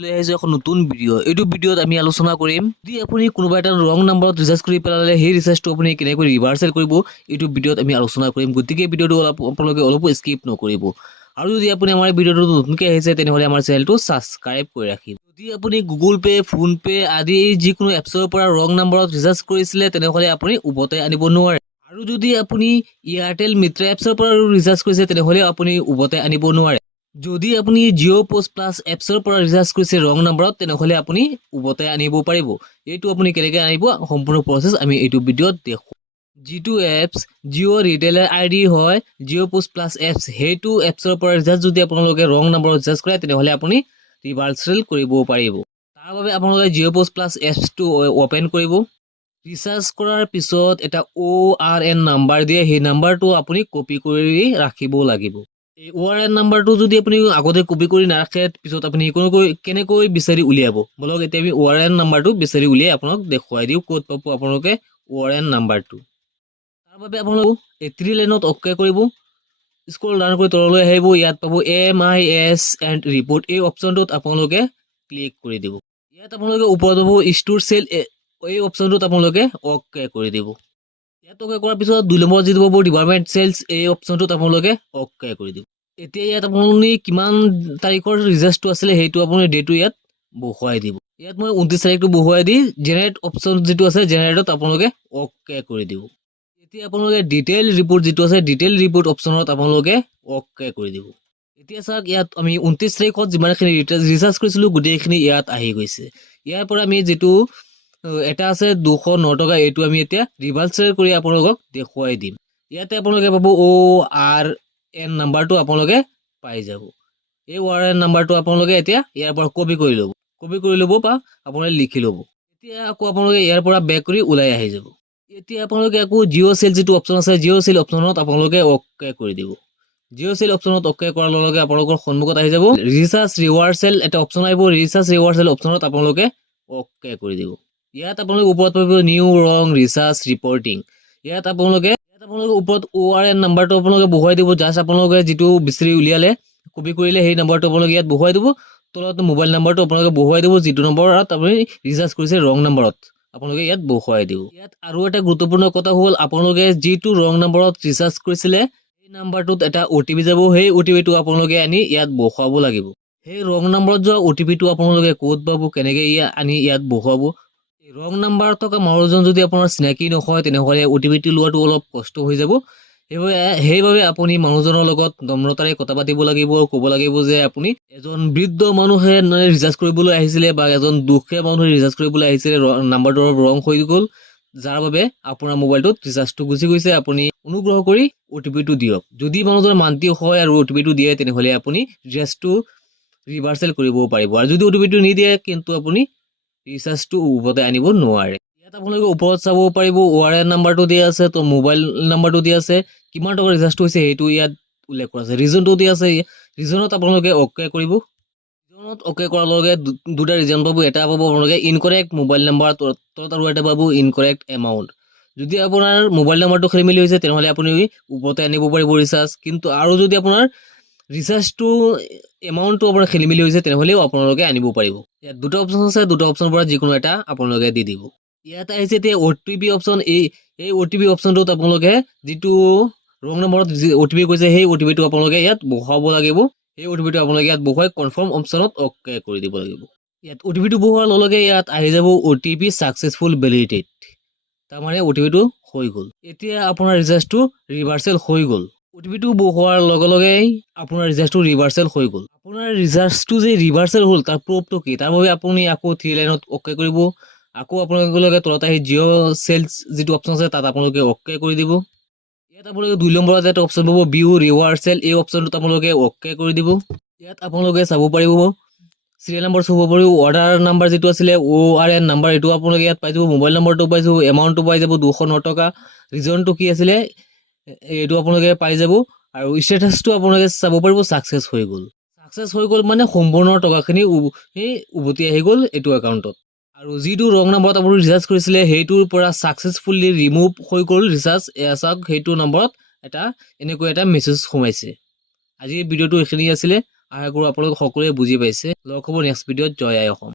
লৈ আহিছো এখন নতুন ভিডিঅ' এইটো ভিডিঅ'ত আমি আলোচনা কৰিম যদি আপুনি কোনোবা এটা ৰং নম্বৰত ৰিচাৰ্জ কৰি পেলালে সেই ৰিচাৰ্জটো আপুনি কেনেকৈ ৰিভাৰ্চেল কৰিব এইটো ভিডিঅ'ত আমি আলোচনা কৰিম গতিকে ভিডিঅ'টো আপোনালোকে অলপো স্কিপ নকৰিব আৰু যদি আপুনি আমাৰ ভিডিঅ'টো নতুনকৈ আহিছে তেনেহ'লে আমাৰ চেনেলটো ছাবস্ক্ৰাইব কৰি ৰাখিব যদি আপুনি গুগল পে ফোন পে আদি যিকোনো এপছৰ পৰা ৰং নম্বৰত ৰিচাৰ্জ কৰিছিলে তেনেহ'লে আপুনি উভতাই আনিব নোৱাৰে আৰু যদি আপুনি এয়াৰটেল মিত্ৰা এপছৰ পৰা ৰিচাৰ্জ কৰিছে তেনেহ'লে আপুনি উভতাই আনিব নোৱাৰে যদি আপুনি জিঅ' পোষ্ট প্লাছ এপছৰ পৰা ৰিচাৰ্জ কৰিছে ৰং নম্বৰত তেনেহ'লে আপুনি উভতাই আনিব পাৰিব এইটো আপুনি কেনেকৈ আনিব সম্পূৰ্ণ প্ৰচেছ আমি এইটো ভিডিঅ'ত দেখুৱাম যিটো এপছ জিঅ' ৰিটেইলাৰ আইডি হয় জিঅ' পোষ্ট প্লাছ এপছ সেইটো এপছৰ পৰা ৰিচাৰ্জ যদি আপোনালোকে ৰং নম্বৰত ৰিচাৰ্জ কৰে তেনেহ'লে আপুনি ৰিভাৰ্চেল কৰিব পাৰিব তাৰ বাবে আপোনালোকে জিঅ' পোষ্ট প্লাছ এপছটো অ'পেন কৰিব ৰিচাৰ্জ কৰাৰ পিছত এটা ORN নাম্বাৰ দিয়ে সেই নাম্বাৰটো আপুনি কপি কৰি ৰাখিব লাগিব এই ORN নাম্বাৰটো যদি আপুনি আগতে কপি কৰি নাৰাখে পিছত আপুনি কেনেকৈ বিচাৰি উলিয়াব বলক এতিয়া আমি ORN নাম্বাৰটো বিচাৰি উলিয়াই আপোনাক দেখুৱাই দিওঁ ক'ত পাব আপোনালোকে ORN নাম্বাৰটো তাৰ বাবে আপোনালোক এই থ্ৰী লাইনত অ'কে কৰিব স্ক্ৰল ডাউন কৰি তললৈ আহিব ইয়াত পাব MIS এণ্ড ৰিপৰ্ট এই অপশ্যনটোত আপোনালোকে ক্লিক কৰি দিব ইয়াত আপোনালোকে ওপৰত পাব ষ্ট'ৰ চেল এই অপশ্যনটোত আপোনালোকে অ'কে কৰি দিব ইয়াত অ'কে কৰাৰ পিছত 2 নম্বৰ যিটো পাব ডিপাৰ্টমেণ্ট চেলছ এই অপশ্যনটোত আপোনালোকে অ'কে কৰি দিব এতিয়া ইয়াত আপুনি কিমান তাৰিখৰ ৰিচাৰ্জটো আছিলে সেইটো আপুনি ডেটটো ইয়াত বহুৱাই দিব ইয়াত মই 29 তাৰিখটো বহুৱাই দি জেনেৰেট অপশ্যন যিটো আছে জেনেৰেটত আপোনালোকে অ'কে কৰি দিব এতিয়া আপোনালোকে ডিটেইল ৰিপৰ্ট যিটো আছে ডিটেইল ৰিপৰ্ট অপশ্যনত আপোনালোকে অ'কে কৰি দিব এতিয়া চাওক ইয়াত আমি 29 তাৰিখত যিমানখিনি ৰিচাৰ্জ কৰিছিলোঁ গোটেইখিনি ইয়াত আহি গৈছে ইয়াৰ পৰা আমি যিটো এটা আছে 209 টকা এইটো আমি এতিয়া ৰিভাৰ্চেল কৰি আপোনালোকক দেখুৱাই দিম ইয়াতে আপোনালোকে পাব ORN নাম্বাৰটো আপোনালোকে পাই যাব এই ORN নাম্বাৰটো আপোনালোকে এতিয়া ইয়াৰ পৰা কপি কৰি ল'ব বা আপোনালোকে লিখি ল'ব এতিয়া আকৌ আপোনালোকে ইয়াৰ পৰা বেক কৰি ওলাই আহি যাব এতিয়া আপোনালোকে আকৌ জিঅ' চেল যিটো অপশ্যন আছে জিঅ' চেল অপশ্যনত আপোনালোকে অ'কে কৰি দিব জিঅ' চেল অপশ্যনত অ'কে কৰাৰ লগে লগে আপোনালোকৰ সন্মুখত আহি যাব ৰিচাৰ্জ ৰিভাৰ্চেল এটা অপশ্যন আহিব ৰিচাৰ্জ ৰিভাৰ্চেল অপশ্যনত আপোনালোকে অ'কে কৰি দিব ইয়াত আপোনালোকে ওপৰত পাব নিউ ৰং ৰিচাৰ্জ ৰিপৰ্টিং ইয়াত আপোনালোকে ওপৰত ORN নাম্বাৰটো আপোনালোকে বহুৱাই দিব জাষ্ট আপোনালোকে যিটো বিচাৰি উলিয়ালে কপি কৰিলে সেই নাম্বাৰটো আপোনালোকে ইয়াত বহুৱাই দিব তলত মোবাইল নাম্বাৰটো আপোনালোকে বহুৱাই দিব যিটো নম্বৰত আপুনি ৰিচাৰ্জ কৰিছে ৰং নম্বৰত আপোনালোকে ইয়াত বহুৱাই দিব ইয়াত আৰু এটা গুৰুত্বপূৰ্ণ কথা হ'ল আপোনালোকে যিটো ৰং নম্বৰত ৰিচাৰ্জ কৰিছিলে সেই নাম্বাৰটোত এটা OTP যাব সেই OTPটো আপোনালোকে আনি ইয়াত বহুৱাব লাগিব সেই ৰং নম্বৰত যোৱা OTPটো আপোনালোকে ক'ত পাব কেনেকৈ আনি ইয়াত বহুৱাব ৰং নাম্বাৰ থকা মানুহজন যদি আপোনাৰ চিনাকি নহয় তেনেহ'লে OTPটো লোৱাটো অলপ কষ্ট হৈ যাব সেইবাবে আপুনি মানুহজনৰ লগত নম্ৰতাৰে কথা পাতিব লাগিব ক'ব লাগিব যে আপুনি এজন বৃদ্ধ মানুহে ৰিচাৰ্জ কৰিবলৈ আহিছিলে বা এজন দুখীয়া মানুহে ৰিচাৰ্জ কৰিবলৈ আহিছিলে নাম্বাৰটো ৰং হৈ গ'ল যাৰ বাবে আপোনাৰ মোবাইলটোত ৰিচাৰ্জটো গুচি গৈছে আপুনি অনুগ্ৰহ কৰি OTPটো দিয়ক যদি মানুহজনৰ মান্তি হয় আৰু OTPটো দিয়ে তেনেহ'লে আপুনি ৰিচাৰ্জটো ৰিভাৰ্চেল কৰিব পাৰিব আৰু যদি OTPটো নিদিয়ে কিন্তু আপুনি ৰিচাৰ্জটো উভতাই আনিব নোৱাৰে ইয়াত আপোনালোকে ওপৰত চাব পাৰিব ORN নাম্বাৰটো দিয়া আছে তো মোবাইল নাম্বাৰটো দিয়া আছে কিমান টকা ৰিচাৰ্জটো হৈছে সেইটো ইয়াত উল্লেখ কৰা আছে ৰিজনটো দিয়া আছে ৰিজনত আপোনালোকে অ'কে কৰিব ৰিজনত অ'কে কৰাৰ লগে দুটা ৰিজন পাব এটা পাব আপোনালোকে ইনকৰেক্ট মোবাইল নাম্বাৰ তলত আৰু এটা পাব ইনকৰেক্ট এমাউণ্ট যদি আপোনাৰ মোবাইল নাম্বাৰটো খেলিমেলি হৈছে তেনেহ'লে আপুনি উভতাই আনিব পাৰিব ৰিচাৰ্জ কিন্তু আৰু যদি আপোনাৰ ৰিচাৰ্জটো এমাউণ্টটো আপোনাৰ খেলিমেলি হৈছে তেনেহ'লেও আপোনালোকে আনিব পাৰিব ইয়াত দুটা অপশ্যন আছে দুটা অপশ্যনৰ পৰা যিকোনো এটা আপোনালোকে দি দিব ইয়াত আহিছে এতিয়া OTP অপশ্যন এই OTP অপশ্যনটোত আপোনালোকে যিটো ৰং নম্বৰত OTP কৈছে সেই OTPটো আপোনালোকে ইয়াত বহুৱাব লাগিব সেই OTPটো আপোনালোকে ইয়াত বহুৱাই কনফাৰ্ম অপশ্যনত অ'কে কৰি দিব লাগিব ইয়াত OTPটো বহুৱাৰ লগে লগে ইয়াত আহি যাব OTP ছাকচেছফুল ভেলিডেটেড তাৰমানে OTPটো হৈ গ'ল এতিয়া আপোনাৰ ৰিচাৰ্জটো ৰিভাৰ্চেল হৈ গ'ল OTPটো বহুৱাৰ লগে লগে আপোনাৰ ৰিচাৰ্জটো ৰিভাৰ্চেল হৈ গ'ল আপোনাৰ ৰিচাৰ্জটো যে ৰিভাৰ্চেল হ'ল তাৰ প্ৰুফটো কি তাৰ বাবে আপুনি আকৌ থ্ৰী লাইনত অ'কে কৰিব আকৌ আপোনালোকে তলত আহি জিঅ' চেলছ যিটো অপশ্যন আছে তাত আপোনালোকে অ'কে কৰি দিব ইয়াত আপোনালোকে 2 নম্বৰত এটা অপশ্যন পাব ভিউ ৰিভাৰ্চেল এই অপশ্যনটোত আপোনালোকে অ'কে কৰি দিব ইয়াত আপোনালোকে চাব পাৰিব চিৰিয়েল নম্বৰ চাব পাৰিব অৰ্ডাৰ নাম্বাৰ যিটো আছিলে ORN নাম্বাৰ এইটো আপোনালোকে ইয়াত পাই যাব মোবাইল নম্বৰটো পাই যাব এমাউণ্টটো পাই যাব 209 টকা ৰিজনটো কি আছিলে এইটো আপোনালোকে পাই যাব আৰু ষ্টেটাছটো আপোনালোকে চাব পাৰিব ছাকচেছ হৈ গ'ল মানে সম্পূৰ্ণ টকাখিনি উভতি আহি গ'ল এইটো একাউণ্টত আৰু যিটো ৰং নম্বৰত আপুনি ৰিচাৰ্জ কৰিছিলে সেইটোৰ পৰা ছাকচেছফুলি ৰিমুভ হৈ গ'ল ৰিচাৰ্জ এয়া চাওক সেইটো নম্বৰত এনেকৈ এটা মেছেজ সোমাইছে আজিৰ ভিডিঅ'টো এইখিনি আছিলে আশা কৰোঁ আপোনালোক সকলোৱে বুজি পাইছে। লগ হ'ব নেক্সট ভিডিঅ'ত। জয় আই অসম।